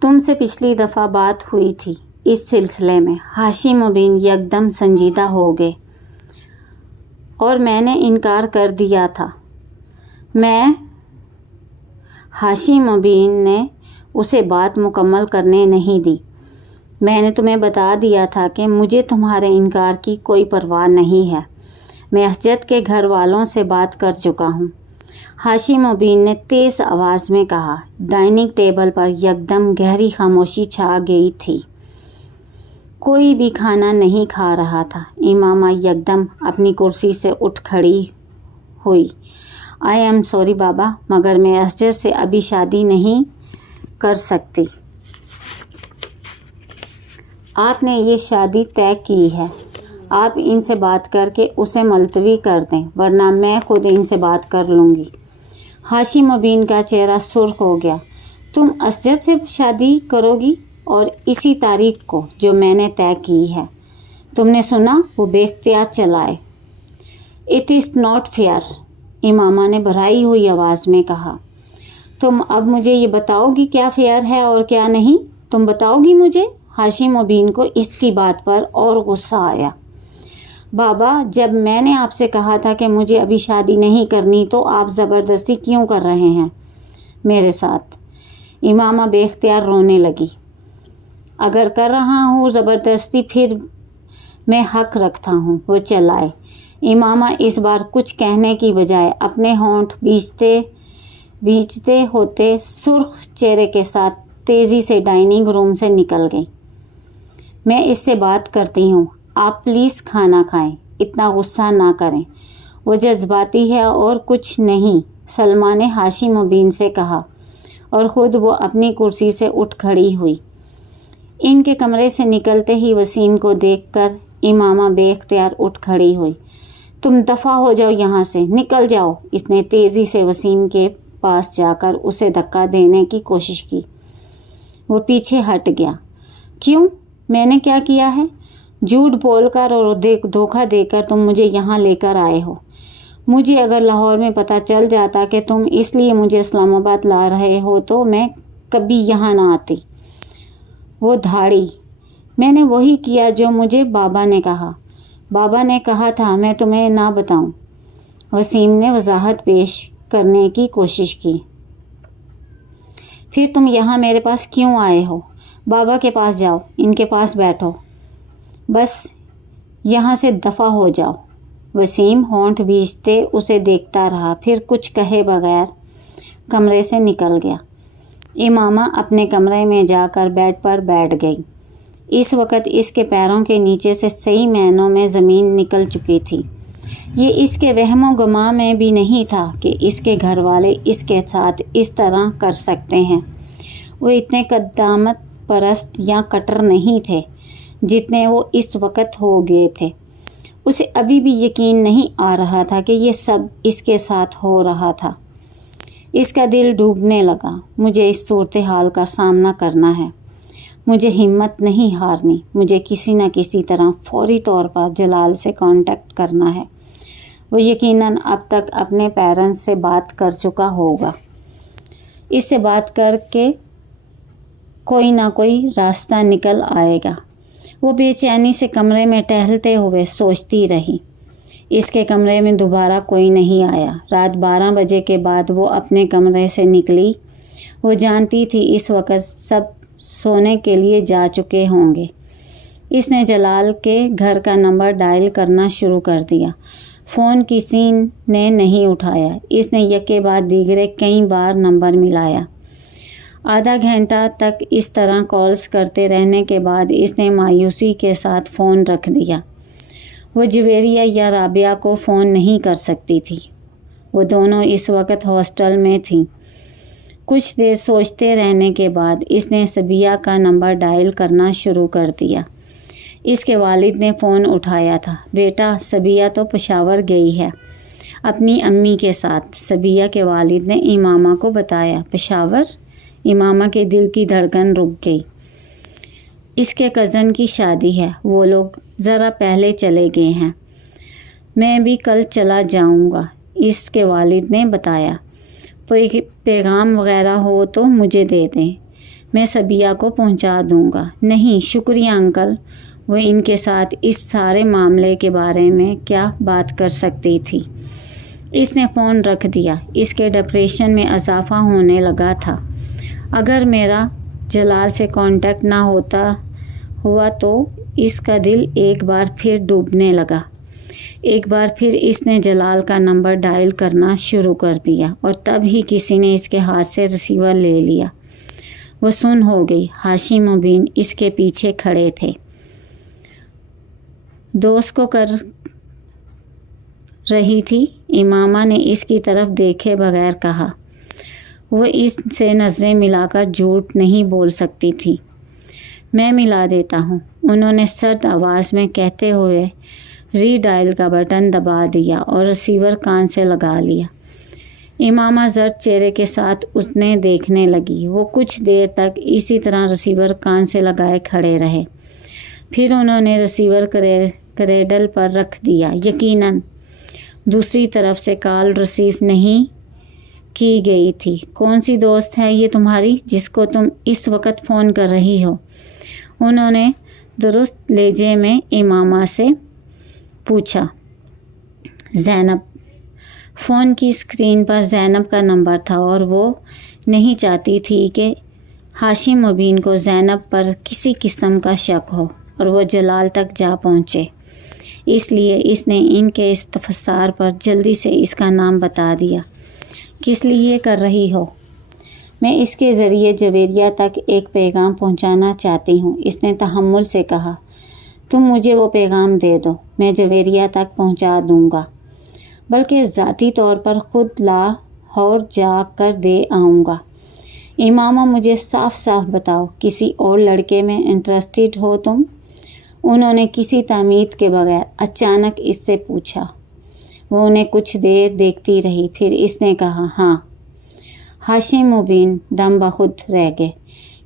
تم سے پچھلی دفعہ بات ہوئی تھی اس سلسلے میں۔ ہاشم مبین یکدم سنجیدہ ہو گئے اور میں نے انکار کر دیا تھا۔ ہاشم مبین نے اسے بات مکمل کرنے نہیں دی۔ میں نے تمہیں بتا دیا تھا کہ مجھے تمہارے انکار کی کوئی پرواہ نہیں ہے۔ میں اسجد کے گھر والوں سے بات کر چکا ہوں، ہاشم مبین نے تیز آواز میں کہا۔ ڈائننگ ٹیبل پر یکدم گہری خاموشی چھا گئی تھی۔ کوئی بھی کھانا نہیں کھا رہا تھا۔ امامہ یکدم اپنی کرسی سے اٹھ کھڑی ہوئی۔ آئی ایم سوری بابا، مگر میں اسجد سے ابھی شادی نہیں کر سکتی۔ آپ نے یہ شادی طے کی ہے۔ آپ ان سے بات کر کے اسے ملتوی کر دیں، ورنہ میں خود ان سے بات کر لوں گی۔ ہاشم مبین کا چہرہ سرخ ہو گیا۔ تم اسجد سے شادی کرو گی اور اسی تاریخ کو جو میں نے طے کی ہے؟ تم نے سنا؟ وہ بے اختیار چلائے۔ اٹ از ناٹ فیئر، امامہ نے بھرائی ہوئی آواز میں کہا۔ تم اب مجھے یہ بتاؤ گی کیا فیئر ہے اور کیا نہیں؟ تم بتاؤ گی مجھے؟ ہاشم مبین کو اس کی بات پر اور غصہ آیا۔ بابا، جب میں نے آپ سے کہا تھا کہ مجھے ابھی شادی نہیں کرنی تو آپ زبردستی کیوں کر رہے ہیں میرے ساتھ؟ امامہ بے اختیار رونے لگی۔ اگر کر رہا ہوں زبردستی پھر میں حق رکھتا ہوں، وہ چلائے۔ امامہ اس بار کچھ کہنے کی بجائے اپنے ہونٹ بھینچتے ہوتے سرخ چہرے کے ساتھ تیزی سے ڈائننگ روم سے نکل گئی۔ میں اس سے بات کرتی ہوں، آپ پلیز کھانا کھائیں، اتنا غصہ نہ کریں، وہ جذباتی ہے اور کچھ نہیں، سلمیٰ نے ہاشم مبین سے کہا، اور خود وہ اپنی کرسی سے اٹھ کھڑی ہوئی۔ ان کے کمرے سے نکلتے ہی وسیم کو دیکھ کر امامہ بے اختیار اٹھ کھڑی ہوئی۔ تم دفع ہو جاؤ یہاں سے، نکل جاؤ۔ اس نے تیزی سے وسیم کے پاس جا کر اسے دھکا دینے کی کوشش کی۔ وہ پیچھے ہٹ گیا۔ کیوں؟ میں نے کیا کیا ہے؟ جھوٹ بول کر اور دھوکہ دے کر تم مجھے یہاں لے کر آئے ہو۔ مجھے اگر لاہور میں پتہ چل جاتا کہ تم اس لیے مجھے اسلام آباد لا رہے ہو تو میں کبھی یہاں نہ آتی۔ وہ دھاڑی۔ میں نے وہی کیا جو مجھے بابا نے کہا۔ بابا نے کہا تھا میں تمہیں نہ بتاؤں۔ وسیم نے وضاحت پیش کرنے کی کوشش کی۔ پھر تم یہاں میرے پاس کیوں آئے ہو؟ بابا کے پاس جاؤ، ان کے پاس بیٹھو، بس یہاں سے دفع ہو جاؤ۔ وسیم ہونٹ بھینچتے اسے دیکھتا رہا، پھر کچھ کہے بغیر کمرے سے نکل گیا۔ امامہ اپنے کمرے میں جا کر بیڈ پر بیٹھ گئی۔ اس وقت اس کے پیروں کے نیچے سے صحیح معنوں میں زمین نکل چکی تھی۔ یہ اس کے وہم و گمان میں بھی نہیں تھا کہ اس کے گھر والے اس کے ساتھ اس طرح کر سکتے ہیں۔ وہ اتنے قدامت پرست یا کٹر نہیں تھے جتنے وہ اس وقت ہو گئے تھے۔ اسے ابھی بھی یقین نہیں آ رہا تھا کہ یہ سب اس کے ساتھ ہو رہا تھا۔ اس کا دل ڈوبنے لگا۔ مجھے اس صورتحال کا سامنا کرنا ہے، مجھے ہمت نہیں ہارنی، مجھے کسی نہ کسی طرح فوری طور پر جلال سے کانٹیکٹ کرنا ہے۔ وہ یقیناً اب تک اپنے پیرنٹس سے بات کر چکا ہوگا۔ اس سے بات کر کے کوئی نہ کوئی راستہ نکل آئے گا۔ وہ بے چینی سے کمرے میں ٹہلتے ہوئے سوچتی رہی۔ اس کے کمرے میں دوبارہ کوئی نہیں آیا۔ رات 12 بجے کے بعد وہ اپنے کمرے سے نکلی۔ وہ جانتی تھی اس وقت سب سونے کے لیے جا چکے ہوں گے۔ اس نے جلال کے گھر کا نمبر ڈائل کرنا شروع کر دیا۔ فون کسی نے نہیں اٹھایا۔ اس نے یکے بعد دیگرے کئی بار نمبر ملایا۔ آدھا گھنٹہ تک اس طرح کالز کرتے رہنے کے بعد اس نے مایوسی کے ساتھ فون رکھ دیا۔ وہ جویریہ یا رابعہ کو فون نہیں کر سکتی تھی۔ وہ دونوں اس وقت ہاسٹل میں تھیں۔ کچھ دیر سوچتے رہنے کے بعد اس نے صبیہ کا نمبر ڈائل کرنا شروع کر دیا۔ اس کے والد نے فون اٹھایا تھا۔ بیٹا، صبیہ تو پشاور گئی ہے اپنی امی کے ساتھ، صبیہ کے والد نے امامہ کو بتایا۔ پشاور؟ امامہ کے دل کی دھڑکن رک گئی۔ اس کے کزن کی شادی ہے، وہ لوگ ذرا پہلے چلے گئے ہیں۔ میں بھی کل چلا جاؤں گا، اس کے والد نے بتایا۔ کوئی پیغام وغیرہ ہو تو مجھے دے دیں۔ میں صبیہ کو پہنچا دوں گا۔ نہیں شکریہ انکل، وہ ان کے ساتھ اس سارے معاملے کے بارے میں کیا بات کر سکتی تھی۔ اس نے فون رکھ دیا۔ اس کے ڈپریشن میں اضافہ ہونے لگا تھا۔ اگر میرا جلال سے کانٹیکٹ نہ ہوا تو اس کا دل ایک بار پھر ڈوبنے لگا۔ ایک بار پھر اس نے جلال کا نمبر ڈائل کرنا شروع کر دیا اور تب ہی کسی نے اس کے ہاتھ سے ریسیور لے لیا۔ وہ سن ہو گئی۔ ہاشم مبین اس کے پیچھے کھڑے تھے۔ دوست کو کر رہی تھی؟ امامہ نے اس کی طرف دیکھے بغیر کہا۔ وہ اس سے نظریں ملا کر جھوٹ نہیں بول سکتی تھی۔ میں ملا دیتا ہوں، انہوں نے سرد آواز میں کہتے ہوئے ری ڈائل کا بٹن دبا دیا اور ریسیور کان سے لگا لیا۔ امامہ زرد چہرے کے ساتھ انہیں دیکھنے لگی۔ وہ کچھ دیر تک اسی طرح ریسیور کان سے لگائے کھڑے رہے۔ پھر انہوں نے ریسیور کریڈل پر رکھ دیا۔ یقیناً دوسری طرف سے کال ریسیو نہیں کی گئی تھی۔ کون سی دوست ہے یہ تمہاری جس کو تم اس وقت فون کر رہی ہو؟ انہوں نے درست لہجے میں امامہ سے پوچھا۔ زینب۔ فون کی اسکرین پر زینب کا نمبر تھا اور وہ نہیں چاہتی تھی کہ ہاشم مبین کو زینب پر کسی قسم کا شک ہو اور وہ جلال تک جا پہنچے۔ اس لیے اس نے ان کے استفسار پر جلدی سے اس کا نام بتا دیا۔ کس لیے کر رہی ہو؟ میں اس کے ذریعے جویریہ تک ایک پیغام پہنچانا چاہتی ہوں، اس نے تحمل سے کہا۔ تم مجھے وہ پیغام دے دو، میں جویریہ تک پہنچا دوں گا، بلکہ ذاتی طور پر خود لاہور جا کر دے آؤں گا۔ امامہ مجھے صاف صاف بتاؤ، کسی اور لڑکے میں انٹرسٹڈ ہو تم؟ انہوں نے کسی تامید کے بغیر اچانک اس سے پوچھا۔ وہ انہیں کچھ دیر دیکھتی رہی، پھر اس نے کہا ہاں۔ ہاشم مبین دم بخود رہ گئے۔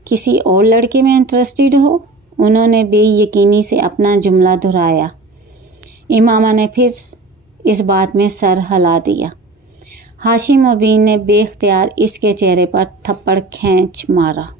کسی اور لڑکے میں انٹرسٹڈ ہو؟ انہوں نے بے یقینی سے اپنا جملہ دہرایا۔ امامہ نے پھر اس بات میں سر ہلا دیا۔ ہاشم مبین نے بے اختیار اس کے چہرے پر تھپڑ کھینچ مارا۔